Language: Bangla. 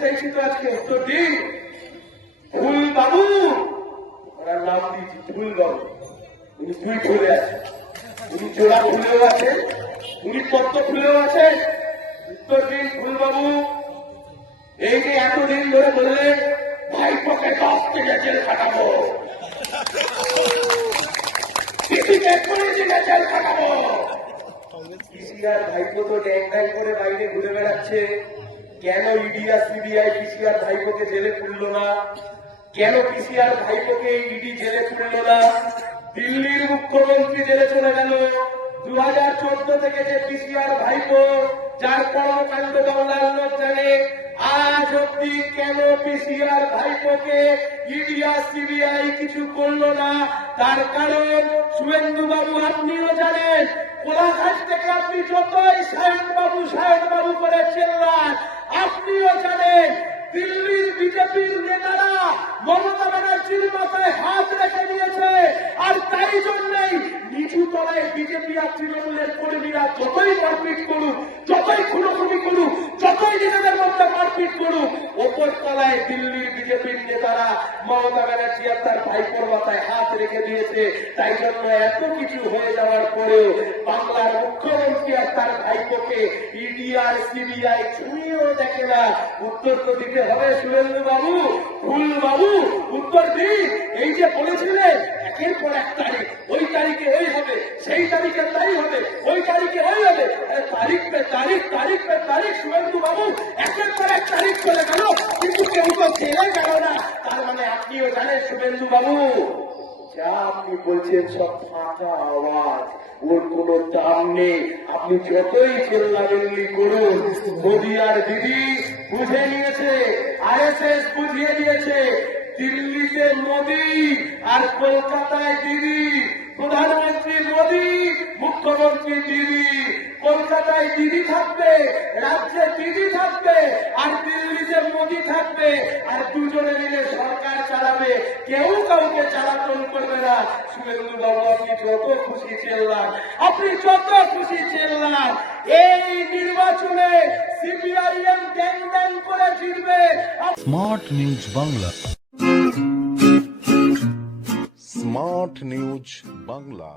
চাইছি তো আজকে। উত্তর দিন ফুল বাবু ওনার নাম দিয়েছি ফুল বাবু। উনি দুই ফুলে আছে। উনি জোড়া ফুলেও আছে উনি পদ্ম ফুলেও আছে। উত্তর দিন ফুল বাবু। এই যে এতদিন ধরে বললেন ভাইপোকে দশ থেকে জেল খাটাবো। পিসিকে কুড়ি দিনে জেল খাটাবো। ভাইপো তো ড্যাং ড্যাং করে বাইরে ঘুরে বেড়াচ্ছে। কেন ইডিয়া সিবিআই পিসিআর ভাইপোকে জেলে তুলল না? কেন পিসিআর ভাইপোকে ইডি জেলে তুলল না? দিল্লির মুখ্যমন্ত্রী জেলে চলে গেল। দু হাজার চোদ্দ থেকে যে পিসিআর ভাইপো, যার কর্মকাণ্ড লোক জানে, আজ অব্দি কেন পিসিআর ভাইপোকে ইডিয়া সিবিআই কিছু করল না? তার কারণ শুভেন্দু বাবু আপনিও জানেন, কোলাঘাট থেকে আপনি যতই সায়ন বাবু সায়ন বাবু করে চেল্লান, আপনিও জানেন দিল্লির বিজেপির নেতারা মমতা ব্যানার্জির মাথায় হাত রেখে দিয়েছে। আর তাই জন্যই নিচু তলায় বিজেপি আর তৃণমূলের কর্মীরা যতই মারপিট করুক যতই খুনোখুনি করুক যতই নিজেদের মধ্যে মারপিট দিল্লির বিজেপির নেতারা মমতা ব্যানার্জি আর তার ভাইপোর মাথায় হাত রেখে দিয়েছে। তাই জন্য এত কিছু হয়ে যাওয়ার বাংলার মুখ্যমন্ত্রী আর তার ভাইপোকে সিবিআই ছুঁয়েও দেখে না। উত্তর তো দিতে হবে সুরেন্দ্র বাবু ফুল বাবু উত্তর এই যে বলেছিলেন, একের পর এক তারিখ। ওই তারিখে ওই হবে, সেই তারিখে তাই হবে, ওই তারিখে ওই হবে। তারিখ পে তারিখ তারিখ পে তারিখ শুভেন্দু বাবু একের পর তারিখ চলে গেল কিন্তু কেউ তো গেল না তার মানে আপনিও জানেন শুভেন্দু বাবু আপনি বলছেন সব ফাঁকা আওয়াজ ওর কোনো দাম নেই আপনি যতই চেল্লাবেল্লি করুন মোদি আর দিদি বুঝে নিয়েছে আরএসএস বুঝিয়ে দিয়েছে দিল্লিতে মোদি আর কলকাতায় দিদি, প্রধানমন্ত্রী মোদি। মুখ্যমন্ত্রী দিদি কলকাতায় দিদি থাকবে রাজ্যে দিদি থাকবে আর দিল্লিতে মোদি থাকবে আর দুজনে মিলে সরকার চালাবে কেউ কাউকে চালাতন করবে না। শুভেন্দু বাবু আপনি যত খুশি চেল্লান আপনি যত খুশি চেল্লান এই নির্বাচনে সিপিআইএম গ্যাং গ্যাং করে জিতবে। Smart news Bangla. Smart news Bangla.